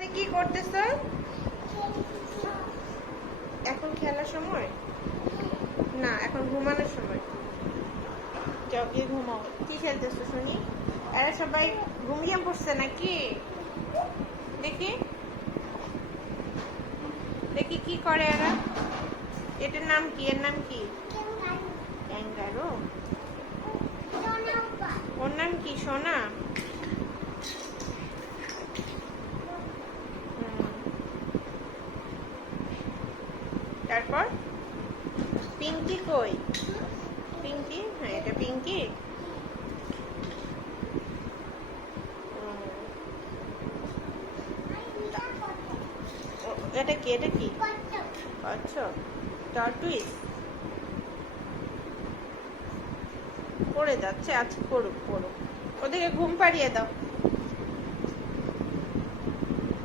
কি করতেছ? এখন খেলার সময় না, এখন ঘুমানোর সময়। যাও গিয়ে ঘুমাও। কি খেলতেছো শুনি? এরা সবাই ঘুমিয়ে পড়ছে নাকি? দেখি দেখি কি করে এরা। এটার নাম কি? এর নাম কি? ক্যাঙ্গারু। ওর নাম কি? সোনা। তারপর পিঙ্কি কই? পিঙ্কি, হ্যাঁ এটা পিঙ্কি। এটা কি? এটা কি? আচ্ছা, টর্টুইস। পড়ে যাচ্ছে। আচ্ছা পড়ুক পড়ুক, ওদেরকে ঘুম পাড়িয়ে দাও।